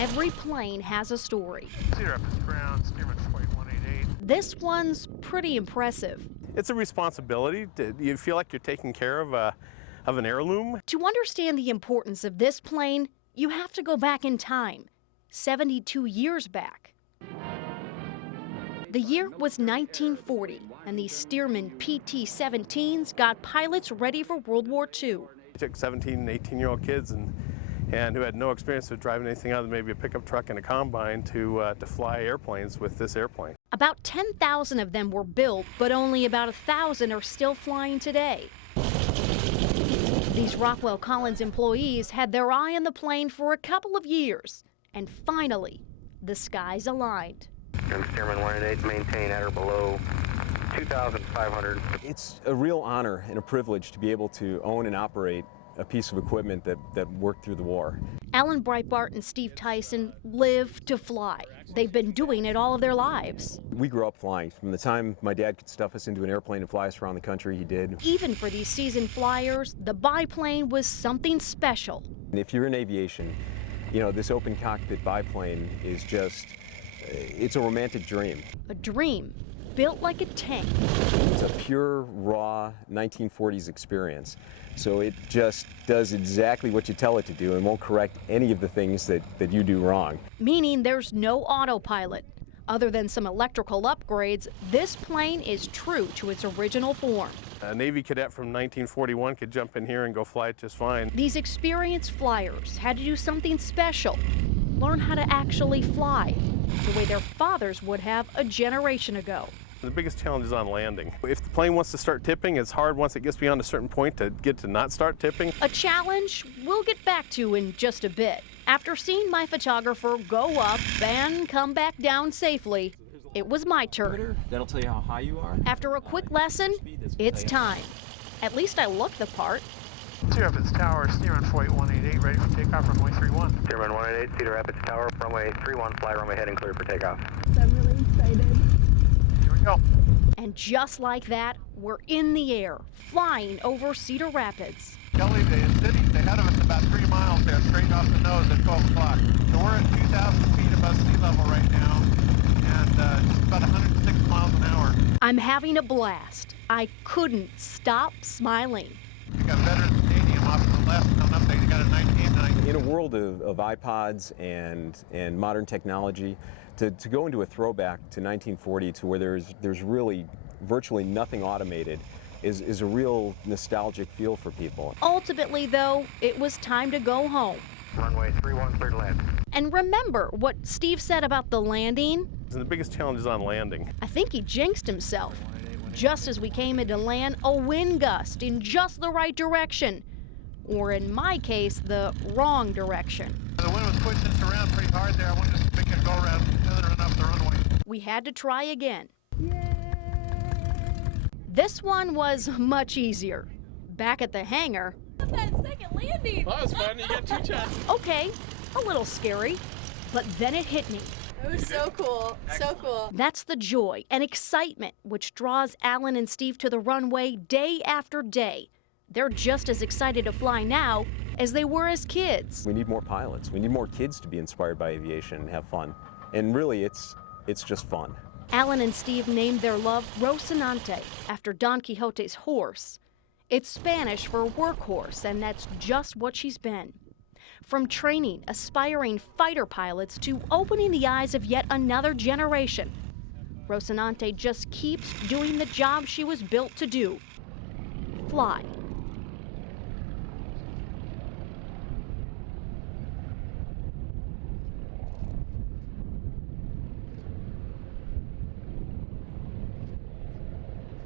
Every plane has a story. Cedar Rapids ground, steerman flight 188. This one's pretty impressive. It's a responsibility. You feel like you're taking care of an heirloom. To understand the importance of this plane, you have to go back in time, 72 years back. The year was 1940, and these Stearman PT-17s got pilots ready for World War II. We took 17 and 18-year-old kids and who had no experience of driving anything other than maybe a pickup truck and a combine to fly airplanes with this airplane. About 10,000 of them were built, but only about 1,000 are still flying today. These Rockwell Collins employees had their eye on the plane for a couple of years, and finally, the skies aligned. Stearman 188, maintain at or below 2,500. It's a real honor and a privilege to be able to own and operate a piece of equipment that worked through the war. Alan Breitbart and Steve Tyson live to fly. They've been doing it all of their lives. We grew up flying. From the time my dad could stuff us into an airplane and fly us around the country, he did. Even for these seasoned flyers, the biplane was something special. And if you're in aviation, you know, this open cockpit biplane is just, it's a romantic dream. A dream built like a tank. It's a pure, raw 1940s experience. So it just does exactly what you tell it to do and won't correct any of the things that you do wrong. Meaning there's no autopilot. Other than some electrical upgrades, this plane is true to its original form. A Navy cadet from 1941 could jump in here and go fly it just fine. These experienced flyers had to do something special, learn how to actually fly, the way their fathers would have a generation ago. The biggest challenge is on landing. If the plane wants to start tipping, it's hard once it gets beyond a certain point to get to not start tipping. A challenge we'll get back to in just a bit. After seeing my photographer go up and come back down safely, it was my turn. That'll tell you how high you are. After a quick lesson, it's time. At least I look the part. Cedar Rapids Tower, steerman flight 188, ready for takeoff, runway 31. Stearman 188, Cedar Rapids Tower, runway 31, fly runway heading clear for takeoff. I'm really excited. Here we go. And just like that, we're in the air, flying over Cedar Rapids. Kelly, the city's ahead of us about 3 miles there, straight off the nose at 12 o'clock. So we're at 2,000 feet above sea level right now, and just about 106 miles an hour. I'm having a blast. I couldn't stop smiling. We got Veterans Stadium off to the left, coming up there, you got a 98.9. In a world of iPods and modern technology, to go into a throwback to 1940 to where there's really virtually nothing automated is a real nostalgic feel for people. Ultimately, though, it was time to go home. Runway 31, clear to land. And remember what Steve said about the landing? And the biggest challenge is on landing. I think he jinxed himself. Just as we came into land, a wind gust in just the right direction. Or in my case, the wrong direction. The wind was pushing us around pretty hard there. I wanted to make it go around and run off the runway. We had to try again. This one was much easier. Back at the hangar. That second landing. Well, that was fun. You got 2 shots. Okay, a little scary, but then it hit me. It was so cool. So cool. That's the joy and excitement which draws Alan and Steve to the runway day after day. They're just as excited to fly now as they were as kids. We need more pilots. We need more kids to be inspired by aviation and have fun. And really, it's just fun. Alan and Steve named their love Rocinante after Don Quixote's horse. It's Spanish for workhorse, and that's just what she's been. From training aspiring fighter pilots to opening the eyes of yet another generation, Rocinante just keeps doing the job she was built to do: fly.